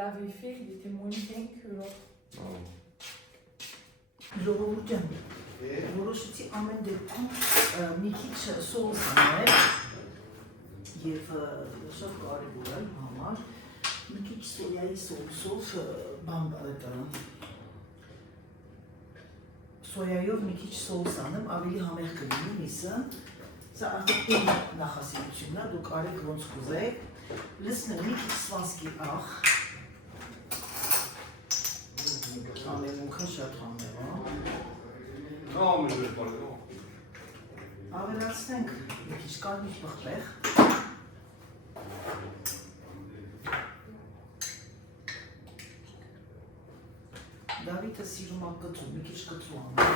la Wi-Fi, il était moins bien que l'autre. Ժողովուրդ ջան, որոշեցի ամեն դեպքում մի քիչ սոուս անել եւ շատ կարեւոր է համար մի քիչ սոյայի սոուսով բան սոյայով մի քիչ սոուս անեմ, ավելի համեղ կլինի միսը։ Սա արդեն իմ նախասիրությունն է, դուք արեք ոնց կուզեք։ Լսնեմ մի քիչ սվանսկի աղ։ Ամենունքը շատ համեղ է։ Non, mais je vais pas le voir. Ավելացնենք մի քիչ կարմիր պղպեղ։ Դավիթը սիրում է կծու, մի քիչ կծու անեմ։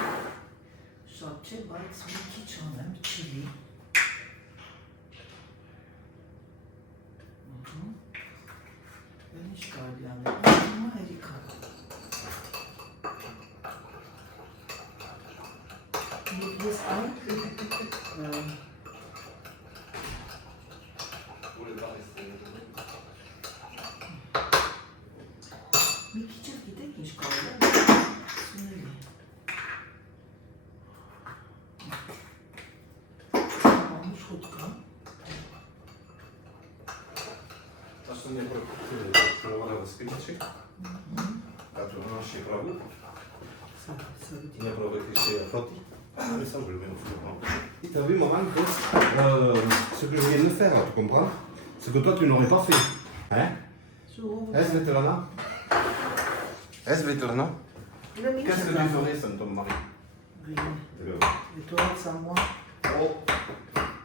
Շատ չէ, բայց մի քիչ անեմ, չիլի։ Ինչ կարելի անել, հիմա հերիքա։ Եվ ես այն մի քիչ էլ գիտեք ինչ կարելի է սունելի։ Ամուշ խոտ կա։ А что мне пробовала скрипчик? Который у нас еще пробовал. Не пробовал еще фото. Mais ça, je le mets au four. Et t'as vu, maman, ce que je viens de faire, tu comprends? Ce que toi, tu n'aurais pas fait. Hein? Svetlana? Svetlana? Qu'est-ce que tu ferais sans ton mari? Rien. Դուք սամո։ Oh!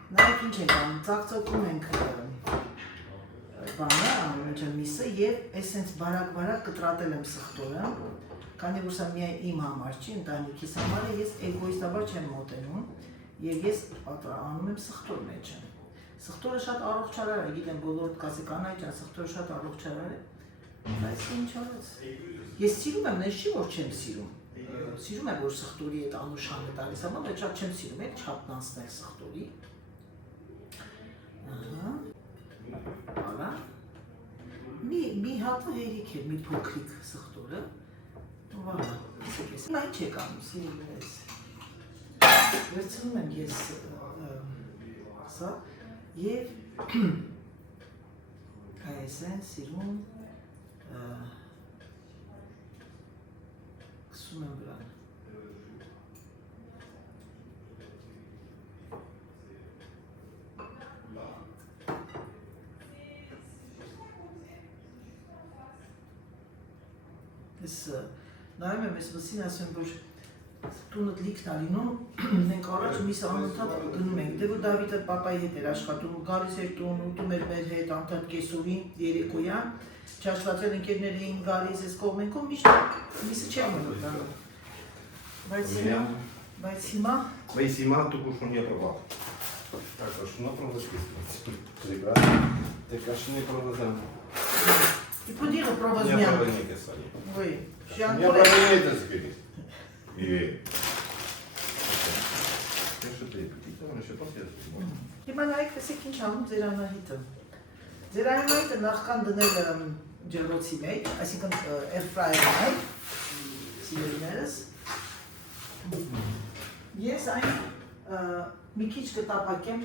Նայեք ինչ ենք անում, ծաղծոկում ենք բանը, անում միսը եւ այսենց բարակ կտրատել եմ սխտորը, քանի որ սա միայն իմ համար չի, ընտանիքիս համար է, ես էգոիստաբար չեմ մոտենում եւ ես անում եմ սխտոր մեջը։ Սխտորը շատ առողջարար է, գիտեմ բոլորդ կասեք անայ ջան, սխտորը շատ առողջարար է, բայց ինչ արած։ Ես սիրում եմ, նես չի որ չեմ սիրում։ Սիրում եմ որ սխտորի այդ անուշանը տալիս, բայց շատ չեմ սիրում, այդ չափն անցնել սխտորի։ Ահա։ Ալա։ Մի հատը հերիք է, մի փոքրիկ սխտորը։ Վահա, հիմա ինչ եք անում, սիրում ես։ Վերցնում եմ ես սա և այս են սիրում կսում եմ վրան։ Ես նայում եմ ես վսին ասեմ, որ տունըտ լիքն ալինում, մենք առաջ միս անընդհատ գնում ենք, դե որ Դավիթը պապայի հետ էր աշխատում, գալիս էր տուն, ուտում էր մեր հետ, անընդհատ կեսովին, երեկոյան, չաշվածել ընկերներ էին գալիս, ես կողմենքով միշտ միսը չեմ մնում դանում։ Բայց հիմա… Բայց հիմա դու կուշուն եղևա։ Так, а что надо расписывать? Ребята, ты конечно не провозам. И подига Не провозмян. провоните сами. Вы, Не провоните скорее. И… Я что ты пить, он еще посмотрит. Հիմա նայեք տեսեք ինչ անում ձեր Անահիտը։ Ձեր Անահիտը նախքան դնել ջրոցի մեջ, այսինքն air fryer-ի մեջ, սիրելիներս, ես այն մի քիչ կտապակեմ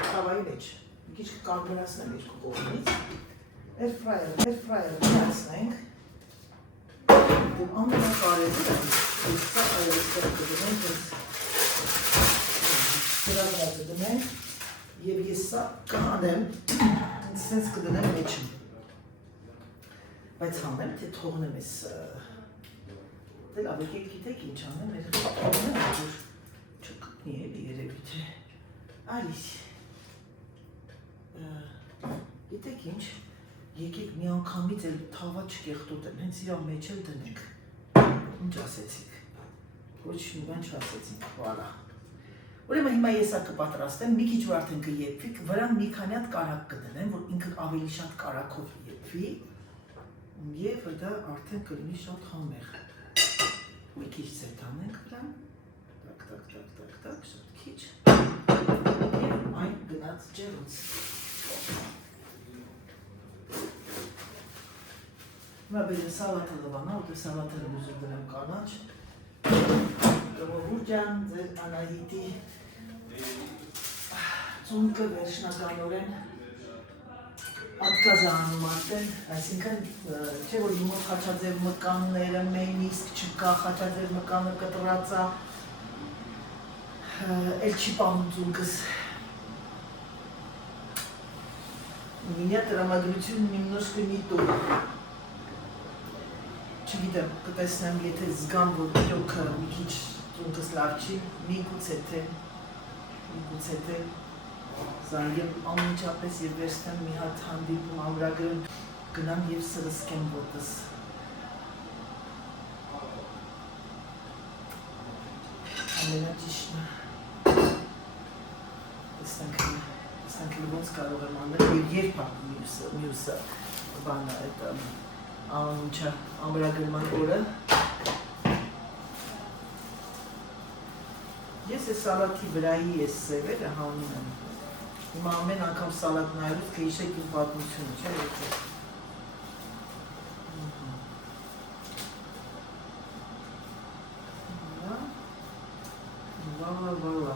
տավայի մեջ, մի քիչ կկարգորացնեմ երկու կողմից, air fryer-ը միացնենք, ամենակարևորը, ես սա այստեղ կդնենք, դրավրա կդնենք, և ես սա կանեմ, սենց կդնեմ մեջում, բայց հանեմ, թե թողնեմ ես, դե լավ, եկեք գիտեք ինչ անեմ, թողնեմ, որ չկտնի էլի երևի թե, այլիս, գիտեք ինչ, եկեք մի անգամից էլ թավա չկեղտոտեմ, հենց իրա մեջ էլ դնենք, ինչ ասեցիք, ոչ մի բան չասեցինք, վալա։ Ուրեմն հիմա ես սա կպատրաստեմ, մի քիչ որ արդեն կեփվի, վրան մի քանի հատ կարակ կդնեմ, որ ինքը ավելի շատ կարակով եփվի, եւ դա արդեն կլինի շատ համեղ։ Մի քիչ ցետանենք վրան, տակ, շատ քիչ, եւ այն գնաց ջերուց։ Մաբելը սալատը լվանա, ուտե սալատը լուզր դրեմ կանաչ։ Գովուրջան, ձեր Անահիտի ծունկը վերջնականորեն ատկազանում արդեն, այսինքն չէ որ իմոտ խաչաձև մկանները մենիսկ չկա, խաչաձև մկանը կտրածա, էլ չի պահում ծունկս։ Меня տրամադրություն немножко не то։ Չգիտեմ, կտեսնեմ, եթե զգամ, որ իրոքը մի քիչ ծունկս լավ չի, միգուցե թե զանգեմ անմիջապես եւ վերցնեմ մի հատ հանդիպում ամրագրեմ, գնամ եւ սրսկեմ ոտս։ Ամենաճիշտն է։ Տեսանք ոնց կարող եմ անել եւ երբ է մյուսը բանը այդ անունչը ամրագրման օրը։ Ես է սալատի վրայի ես սևերը հանում եմ։ Հիմա ամեն անգամ սալատ նայելուց կհիշեք իմ պատմությունը, չէ՞ եթե։ Վալա։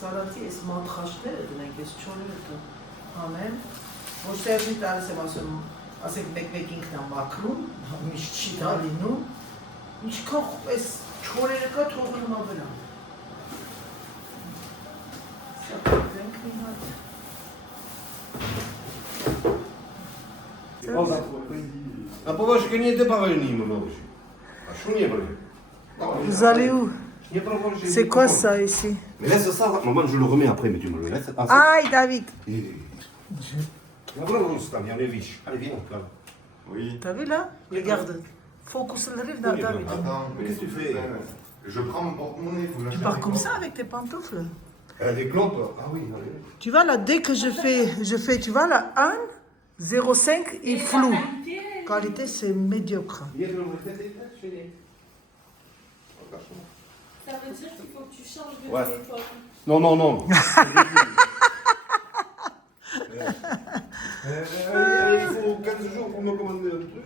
Սալատի այս մատխաշները դնենք, այս չորերը հանեմ, ոչ տերնի տարես եմ ասում, ասենք մեկ ինքն է մաքրում, միշտ չի դա լինում, ինչքան այս չորերը կա թողնում ա վրա։ Սապրենք մի հատ։ А по-вашему не добавили ему новый? А что не было? Залиу. Не пробовали. C'est quoi ça ici? Mais laisse ça, maman, je le remets après, mais tu me le laisses. Aïe, David. Allez, viens, là. Oui. T'as vu là? Regarde. Focus le rive dans David. Attends, mais qu'est-ce que tu fais? Je prends mon porte-monnaie, faut que Tu pars comme ça avec tes pantoufles? Des clopes? Ah oui, allez. Tu vois là, dès que je fais, tu vois là, 1, 0,5 et flou. Qualité, c'est médiocre. Ça veut dire qu'il faut que tu changes de Ouais. téléphone. Non. Il faut 15 jours pour me commander un truc.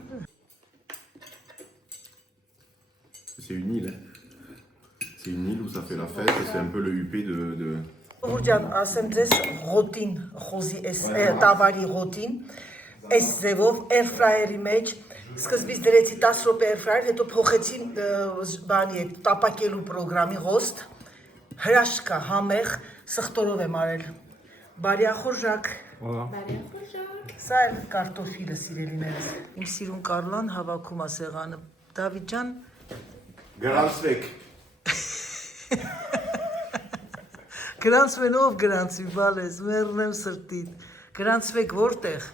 C'est une île. C'est une île où ça fait la fête, c'est un peu le huppé de... Ուրջան, ասեմ ձեզ ռոտին, խոզի էս տավարի ռոտին, էս ձևով air fryer-ի մեջ, սկզբից դրեցի 10 րոպե air fryer, հետո փոխեցի բանի այդ տապակելու պրոգրամի host, հրաշքա, համեղ, սխտորով եմ արել։ Բարյախորժակ։ Սա էլ կարտոֆիլը սիրելիներս։ Իմ սիրուն Կարլան հավաքում է սեղանը։ Դավիթ ջան, Գրանցվեք։ գրանցվեն ով գրանցվի, բալես, մեռնեմ սրտիդ, գրանցվեք որտեղ։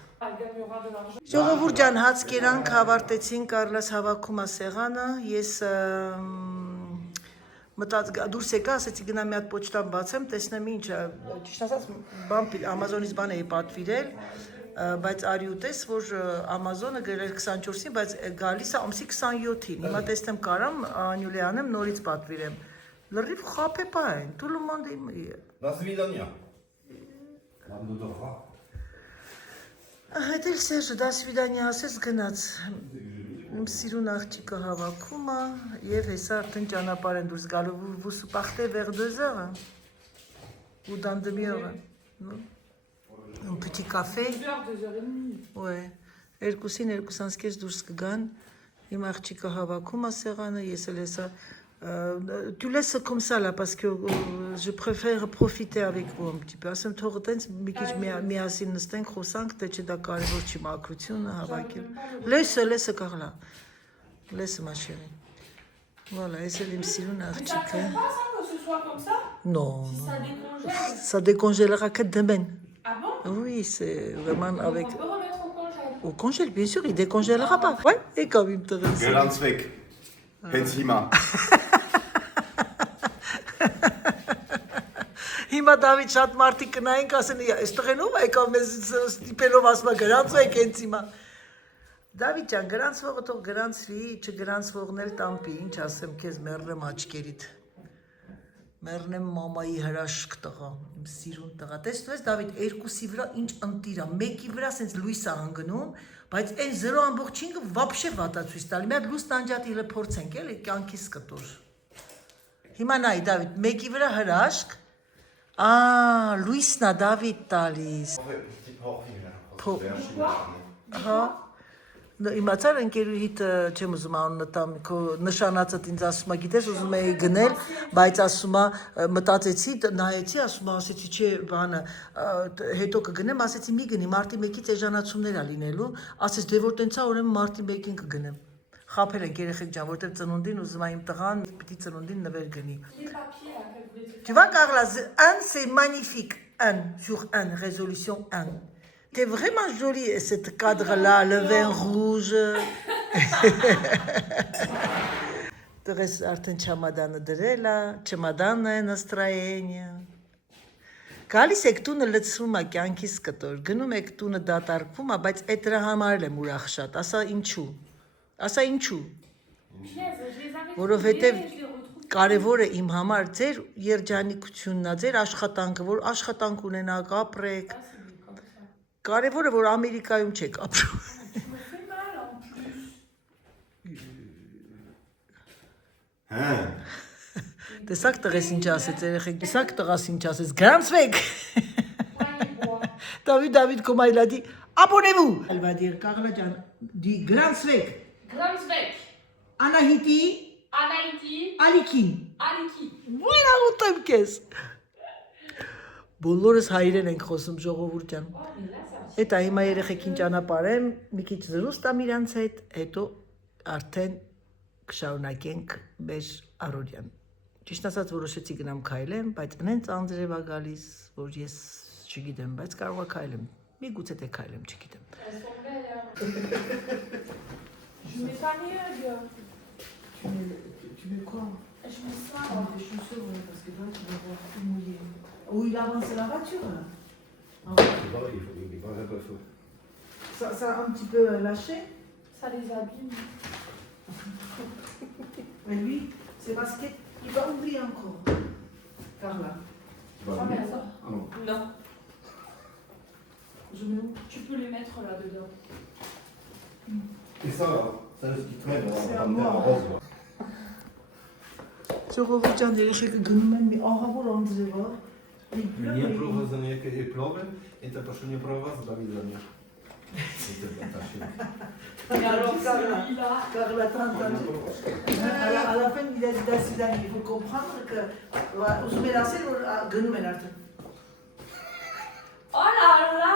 Ժողովուրդ ջան, հաց կերանք հավարտեցին, Կարլաս հավաքում է սեղանը, ես մտած դուրս եկա, ասեցի գնա մի հատ պոչտան բացեմ, տեսնեմ ինչ, ճիշտ ասած, Ամազոնից բան էի պատվիրել, բայց արի ուտես, որ Ամազոնը գրել 24-ին, բայց գալիս է ամսի 27-ին, հիմա տեսնեմ կարամ Անյուլի անեմ, նորից պատվիրեմ, լրիվ խապեպա են, tout le monde est... До свидания. Нам до добра. Հետ էլ Սերժը, դա սվիդանիա ասես գնաց, իմ սիրուն աղջիկը հավաքում է, և հեսա արդեն ճանապարհ են դուրս գալու, vous partez vers 2 heures, ou dans demi-heure, un petit café, 2h30. ouais, երկուսին երկուսանցքես դուրս կգան, իմ աղջիկը հավաքում է սեղանը, ես էլ հեսա, tu laisses comme ça là parce que je préfère profiter avec vous un petit peu. Ասեմ թողը տենց մի քիչ միասին նստենք, խոսանք, թե չէ դա կարևոր չի մաքրությունը հավաքել։ Laisse Carla. Laisse ma chérie. Voilà, et c'est les sirun Mais ça աղջիկը։ ne pas ça que ce soit comme ça? Non, Si ça décongèle. ça décongèlera que demain. Ah bon? Oui, c'est vraiment avec On peut remettre au congèle. au congèle, bien sûr, il décongèlera pas. Ouais, et comme il me intéresse. Գրանցվեք։ Հենց հիմա։ Հիմա Դավիթ շատ մարդիկ կնայինք ասեն, այստեղ են ով եկավ մեզ ստիպելով ասում գրանցվեք հենց հիմա։ Դավիթ ջան, գրանցվողը թող գրանցվի, չգրանցվողն էլ տամպի, ինչ ասեմ քեզ մեռնեմ աչքերիդ։ Մեռնեմ մամայի հրաշք տղա, իմ սիրուն տղա։ Տեսնում ես Դավիթ, երկուսի վրա ինչ ընտիր է, մեկի վրա սենց լույս է հանգնում, բայց այն 0.5-ը вообще վատա ցույց տալի։ Մի հատ լույս տանջատի հենց փորձենք, էլի, կյանքիս կտոր։ Հիմա նայ Դավիթ, մեկի վրա հրաշք, լույսն է Դավիթ տալիս։ Հա։ Իմացար ընկերուհիդ չեմ ուզում անունը տամ, քո նշանածդ ինձ ասում է, գիտես, ուզում էի գնել, բայց ասում է, մտածեցի, նայեցի, ասում է, ասեցի, չէ, բանը, հետո կգնեմ, ասեցի, մի գնի, մարտի 1-ից էժանացումներ ա լինելու, ասեց, դե որ տենց է, ուրեմն մարտի 1-ին կգնեմ։ Խաբել ենք երեխեք ջան, որտեղ ծնունդին ուզում է իմ տղան պիտի ծնունդին նվեր գնի։ Tu vois Carla, 1 c'est magnifique, 1 sur 1, résolution 1. T'es vraiment jolie, cette cadre-là, le vin rouge. Տղես արդեն չամադանը դրել է, չամադանը է настроение։ Գալիս եք տունը լցվում է կյանքիս կտոր, գնում եք տունը դատարկվում է, բայց այդ դրա համար եմ ուրախ շատ, ասա ինչու։ Որովհետև կարևորը իմ համար ձեր երջանիկությունն է, ձեր աշխատանքը, որ աշխատանք ունենաք, ապրեք։ Կարևորը որ Ամերիկայում չեք ապրում։ Տեսակ տղես ինչ ասեց երեխեք, տեսակ տղաս ինչ ասեց, գրանցվեք։ David comment il a dit abonnez-vous. Elle va dire Carla Jan dit գրանցվեք։ Անահիտի Ալիքին։ Voilà ուտեմ քեզ։ Բոլորս հայերեն ենք խոսում ժողովուրդ ջան։ Էդ հիմա երեխեքին ճանապարհեմ, մի քիչ զրուստ ամ իրանց հետ, հետո արդեն կշարունակենք մեր առօրյան։ Ճիշտ ասած որոշեցի գնամ քայլեմ, բայց այնց անձրև է գալիս, որ ես չգիտեմ, բայց կարող է քայլեմ։ Միգուցե թե քայլեմ, չգիտեմ։ Je mets pas mes hugs. Tu mets quoi? Je mets ça. Des chaussures, parce que là, tu vas voir tout mouillé. Où il avance la voiture, là? Ça a un petit peu lâché? Ça les abîme. Mais lui, c'est parce qu'il va ouvrir encore. Carla. Ah, mais ça. Non. Non. Je mets où? Tu peux les mettre là-dedans. Et ça, ce qui traîne, on C'est va à mettre moi. en rose. ժողովուրդ ջան, երեխեքը գնում են մի ահավոր անձրև, Nie prowadzenie plowy, i te proszenie prowadz do widzenia. Et alors, celui-là. Carla, 30 ans. À la fin, il a dit d'accident. Il faut comprendre que vous me laissez gagner mes artes. Oh là là!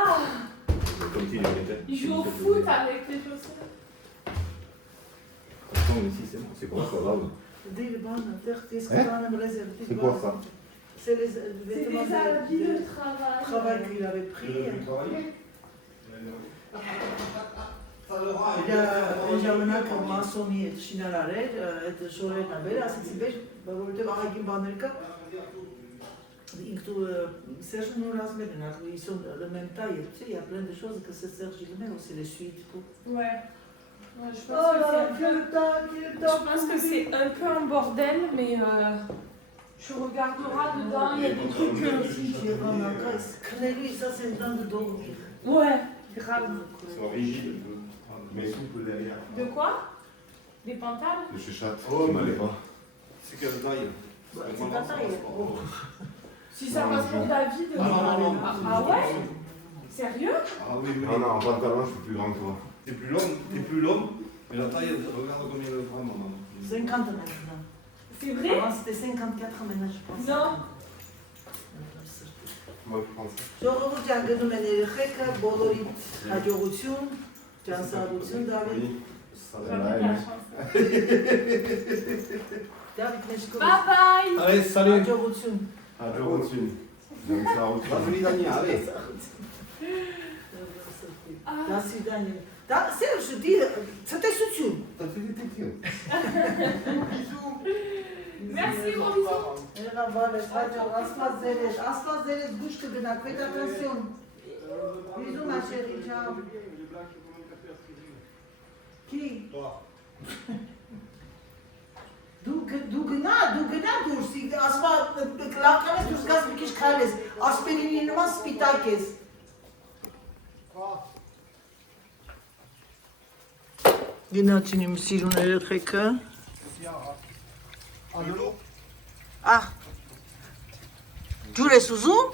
Continue, Il joue au foot avec les chaussures. Attends, ici, c'est quoi ça, là? C'est quoi ça? C'est les C'est vêtements des habits de travail. travail qu'il avait pris. Ժամանակ մասոնի այդ շինարարեր, այդ շորերն աբեր, ասեցի բեր, որովհետև աղագին բաներ կա, ինքը Serge nous l'a dit, ils sont le même taille, tu sais, il y a plein de choses que c'est Serge il met, c'est les suites, tout. Ouais. Ouais, je Oh pense là, que quel temps, je pense que c'est un peu un bordel, mais tu regarderas dedans, il y a des trucs que... Lui, ça c'est une dent de dos. Ouais, grave. C'est rigide, mais souple derrière. De quoi? Des pantalons? Je chatte, Oh, ça m'allait pas. C'est quelle taille? C'est ta taille. Si ça passe pour David... Non. Ah ouais? Sérieux? Ah oui, oui. Non, non, en pantalon, je suis plus grand que toi. T'es plus long, mais la taille, regarde combien elle prend, maman. 50 maintenant. C'est vrai? Avant c'était 54 maintenant, je pense. Non. Moi, je pense. Ժողովուրդ ջան գնում են երեխեքը, բոլորիդ հաջողություն, ճանսարություն Դավիթ։ Oui, ça J'en va, ai de la mais- chance. Դավիթ մեջքով։ Bye bye! Allez, salut! Հաջողություն։ Adieu, continue. Donc, ça roule. Vas-y, Dani, allez! До свидания. Да, Serge, je dis, ցտեսություն։ T'as fait des tétés. Merci, gros bisous! Եղավարես, հաջող, ասված ձերես գուշ կգնաք, faites attention։ Bisous, ma chérie, ciao։ Qui? Toi. Դու գնա դուրս, ասվա քայքայել ես, ասպիրինի նման սպիտակ ես։ Գնացին իմ սիրուն երեխեքը։ Ահ, ջուր ես ուզում։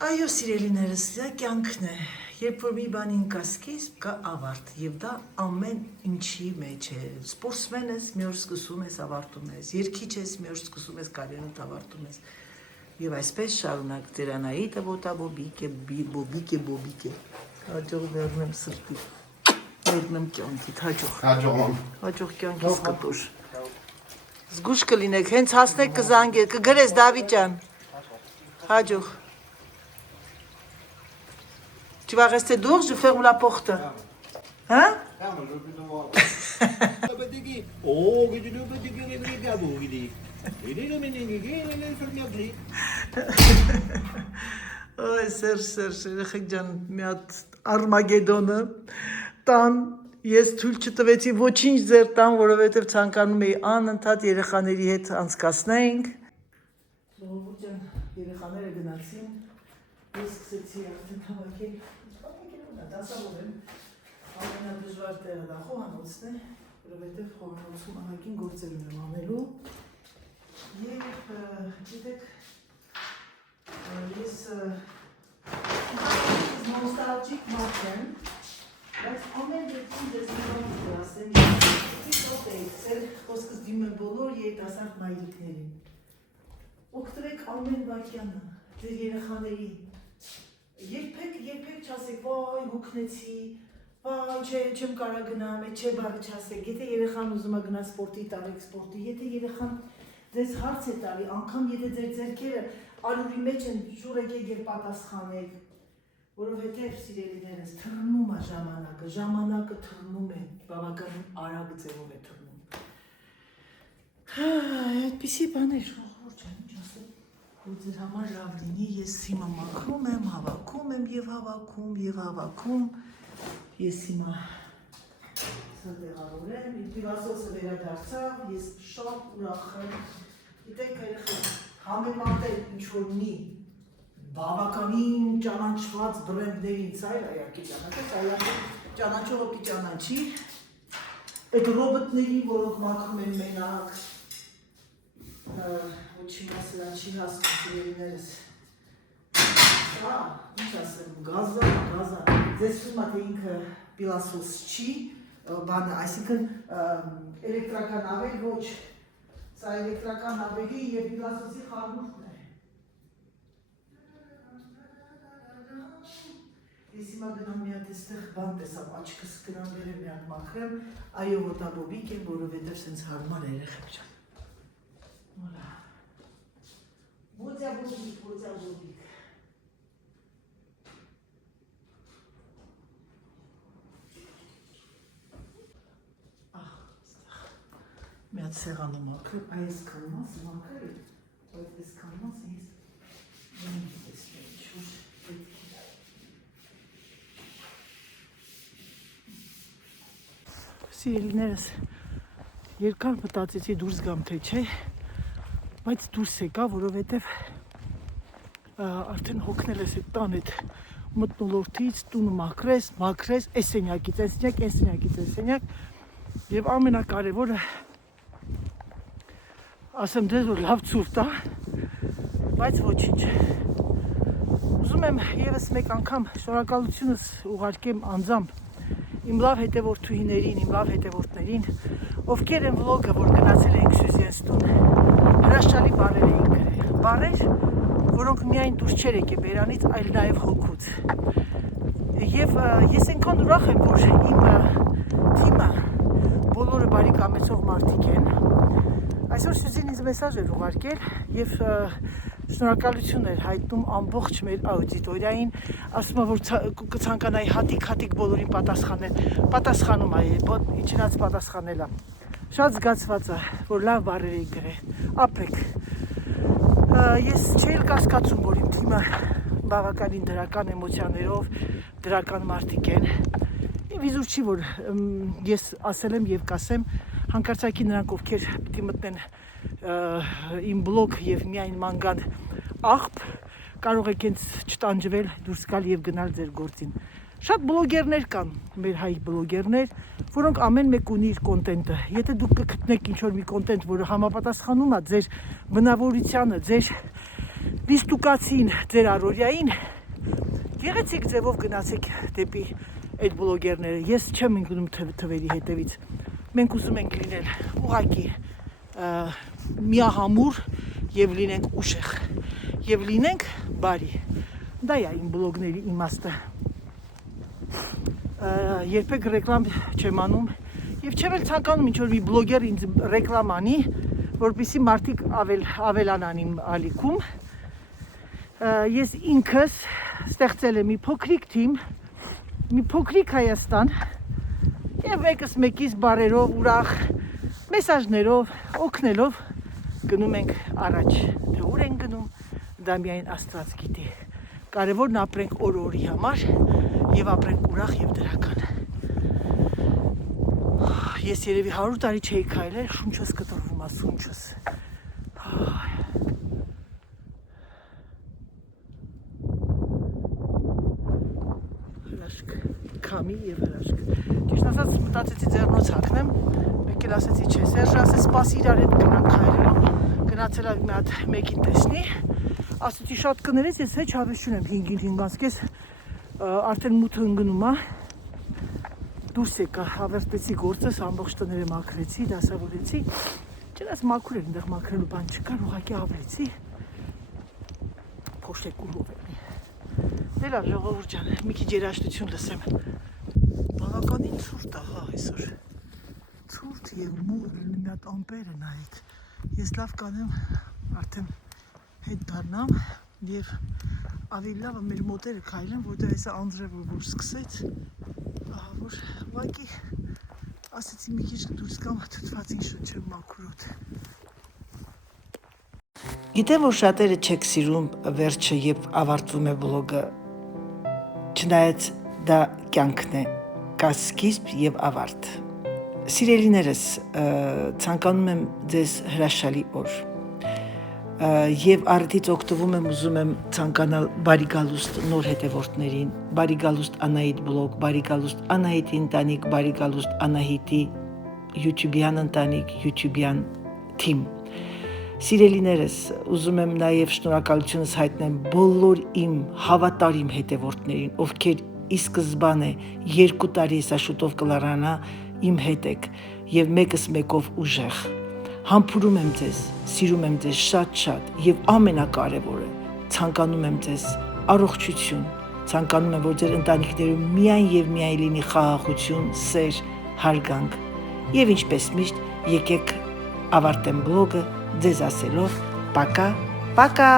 Այո, սիրելիներս, դա կյանքն է, երբ որ մի բանին կասկես, կա ավարտ, և դա ամեն ինչի մեջ է, սպորտսմեն ես, մի օր սկսում ես, ավարտում ես, երգիչ ես, մի օր սկսում ես, կարիերդ ավարտում ես, և այսպես շարունակ, Տերանայիտը ոտաբոբիկ է, բոբիկ է, հաջող վերնեմ սրտի, վերնեմ կյանքիդ, հաջող կյանքիս կտուր, զգուշ կլինեք, հենց հասնեք կզանգեք, կգրես Դավիթ ջան, հաջող Tu vas rester dehors, je ferme la porte. Hein? Ой, Serge, երեխեք ջան, մի հատ Արմագեդոնը տան, ես թույլ չտվեցի ոչինչ ձեր տան, որովհետև ցանկանում էի անընդհատ երեխաների հետ անցկացնենք։ Ժողովուրդ ջան, երեխաները գնացին, ես սկսեցի արդեն հավաքել դասավոր եմ, ամենադժվար տեղը դա խոհանոցն է, որովհետև խոհանոցում ահագին գործեր ունեմ անելու և գիտեք, ես նոստալջիկ մարդ եմ, բայց ամեն դեպքում ձեզ մի բան ասեմ, ստոտ է եկցել, խոսքս դիմում եմ բոլոր երիտասարդ մայրիկներին, օգտվեք ամեն վայրկյանը, ձեր երեխաների Երբեք չասեք, վայ, հոգնեցի, վայ, չեմ կարա գնամ, չէ բարը չասեք, եթե երեխան ուզում է գնալ սպորտի, տարեք սպորտի, եթե երեխան ձեզ հարց է տալի, անգամ եթե ձեր ձեռքերը արյուրի մեջ են, շուրեք եկեք պատասխանեք, որովհետև սիրելիներս թռնում է ժամանակը թռնում է, բավականին արագ ձևով է թռնում։ Այդպիսի բաներ, ողորջ են, ինչ ասեմ։ Որ ձեր համար լավ լինի, ես հիմա մաքրում եմ, հավաքում եմ և հավաքում, ես հիմա սա տեղավորեմ, իմ պիվասոսը վերադարձավ, ես շատ ուրախ եմ, գիտեք երեխեք, համեմատել ինչ-որ մի բավականին ճանաչված բրենդներին, սա էլ այակի ճանաչեց, այակի ճանաչողը կճանաչի, այդ ռոբոտների, որոնք մաքրում են մենակ, Ոչինչ ասել չի հասնում սիրելիներս, սա, ինչ ասեմ, գազան, ձեզ թվում է, թե ինքը պիլասոս չի, բանը, այսինքն էլեկտրական ավել ոչ, սա էլեկտրական ավելի և պիլասոսի խառնուրդն է։ Ես հիմա գնամ մի հատ էստեղ բան տեսամ, աչքս գնամ վերև մի հատ մաքրեմ, այո ոտաբոբիկ եմ, որովհետև սենց հարմար է երեխեք ջան։ Ոտաբոբիկ։ Մի հատ սեղանը մաքրեմ, այս կանմաս մաքրել, բայց այս կանմաս ես եմ տեսնել ինչ-որ պետք է։ Սիրելիներս, երկար մտածեցի դուրս գամ թե չէ, բայց դուրս եկա, որովհետև արդեն հոգնել ես այդ տան այդ մթնոլորտից, տունը մաքրես, այս սենյակից, այս սենյակ և ամենակարևորը ասեմ ձեզ, որ լավ ցուրտ է, բայց ոչինչ։ Ուզում եմ ևս մեկ անգամ շնորհակալությունս ուղարկեմ անձամբ իմ լավ հետևորդուհիներին, իմ լավ հետևորդներին, ովքեր են վլոգը, որ գնացել ենք Սյուզենս տուն, հրաշալի բառեր էին գրել, բառեր, որոնք միայն դուրս չեր եկել բերանից, այլ նաև հոգուց։ Եվ ես այնքան ուրախ եմ, որ իմ թիմը բոլորը բարեկամեցող մարդիկ են։ Այսօր Սյուզեն ինձ մեսաժ էր ուղարկել և շնորհակալություն էր հայտնում ամբողջ մեր աուդիտորիային, ասում է, որ կցանկանայի հատիկ բոլորին պատասխանել, պատասխանում է, իջնած պատասխանել է։ Շատ զգացված է, որ լավ բառեր եք գրել, ապրեք։ Ես չէի կասկածում, որ իմ թիմը բավականին դրական էմոցիաներով, դրական մարդիկ են։ Եվ իզուր չի, որ ես ասել եմ և կասեմ, հանկարծակի նրանք, ովքեր պիտի մտնեն իմ բլոգ եւ միայն մանգան աղբ կարող եք ինձ չտանջվել դուրս գալ եւ գնալ ձեր գործին։ Շատ բլոգերներ կան, մեր հայ բլոգերներ, որոնք ամեն մեկ ունի իր կոնտենտը։ Եթե դուք կգտնեք ինչ-որ մի կոնտենտ, որը համապատասխանում է ձեր բնավորությանը, ձեր լիստուկացին, ձեր առօրյային, գեղեցիկ ձևով գնացեք դեպի այդ բլոգերները։ Ես չեմ ընկնում թվերի հետևից։ Մենք ուզում ենք լինել ուղղակի միահամուռ եւ լինենք ուշեղ եւ լինենք բարի։ Դա է իմ բլոգների իմաստը։ Երբեք ռեկլամ չեմ անում եւ չեմ էլ ցանկանում ինչ որ մի բլոգեր ինձ ռեկլամ անի, որպեսզի մարդիկ ավելանան իմ ալիքում։ Ես ինքս ստեղծել եմ մի փոքրիկ թիմ, մի փոքրիկ Հայաստան եւ մեկս մեկից բարերով, ուրախ մեսաժներով, օգնելով գնում ենք առաջ։ Թե ուր ենք գնում, դա միայն Աստված գիտի։ Կարևորն ապրենք օր-օրի համար եւ ապրենք ուրախ եւ դրական։ Ես երևի 100 տարի չէի քայլել, շունչս կտրվում է, շունչս։ Հրաշք, քամի եւ հրաշք։ Ճիշտ ասած մտածեցի ձեռնոց հագնեմ, մեկ էլ ասեցի չէ, Սերժը ասեց սպասի իրար հետ գնանք քայլելու, գնացել ա մի հատ մեկին տեսնի, ասեցի շատ կներես, ես հեչ հավես չունեմ 5-ին 5 ասկես, արդեն մութը ընգնում է, դուրս եկա, հավերտեցի գործս, ամբողջ տները մաքրեցի, դասավորեցի, չնայած մաքուր էր, այնտեղ մաքրելու բան չկար, ուղղակի ավրեցի, փոշեկուլով էլի։ Դե լավ, ժողովուրդ ջան, մի քիչ երաժշտություն լսեմ։ Բավականին ցուրտ է, հա, այսօր։ Ցուրտ եւ մուր, մի հատ ամպերը նայեք։ Ես լավ կանեմ, արդեն հետ դառնամ եւ ավելի լավ մեր մոտերը քայլեն, որտեղ այսա Անդրեվը որ սկսեց, ահա որ ուղղակի ասեցի մի քիչ դուրս գամ թթվածին շնչեմ մաքրոտ։ Գիտեմ, որ շատերը չեք սիրում վերջը, երբ ավարտվում է բլոգը, չնայած դա կյանքն է, կա սկիզբ եւ ավարտ։ Սիրելիներս, ցանկանում եմ ձեզ հրաշալի օր։ Եվ արդից օգտվում եմ, ուզում եմ ցանկանալ բարի գալուստ նոր հետևորդներին, բարի գալուստ Անահիտ բլոգ, բարի գալուստ Անահիտի ընտանիք, բարի գալուստ Անահիտի YouTube-յան ընտանիք, YouTube-յան թիմ։ Սիրելիներս, ուզում եմ նաև շնորհակալությունս հայտնեմ բոլոր իմ հավատարիմ հետևորդներին, ովքեր ի սկզբանե 2 տարի հեսա շուտով կլարանա իմ հետ եք եւ մեկս մեկով ուժեղ։ Համբուրում եմ ձեզ, սիրում եմ ձեզ շատ եւ ամենակարևորը ցանկանում եմ ձեզ առողջություն, ցանկանում եմ որ ձեր ընտանիքներում միայն եւ միայն լինի խաղաղություն, սեր, հարգանք եւ ինչպես միշտ եկեք ավարտեմ բլոգը ձեզ ասելով պակա, պակա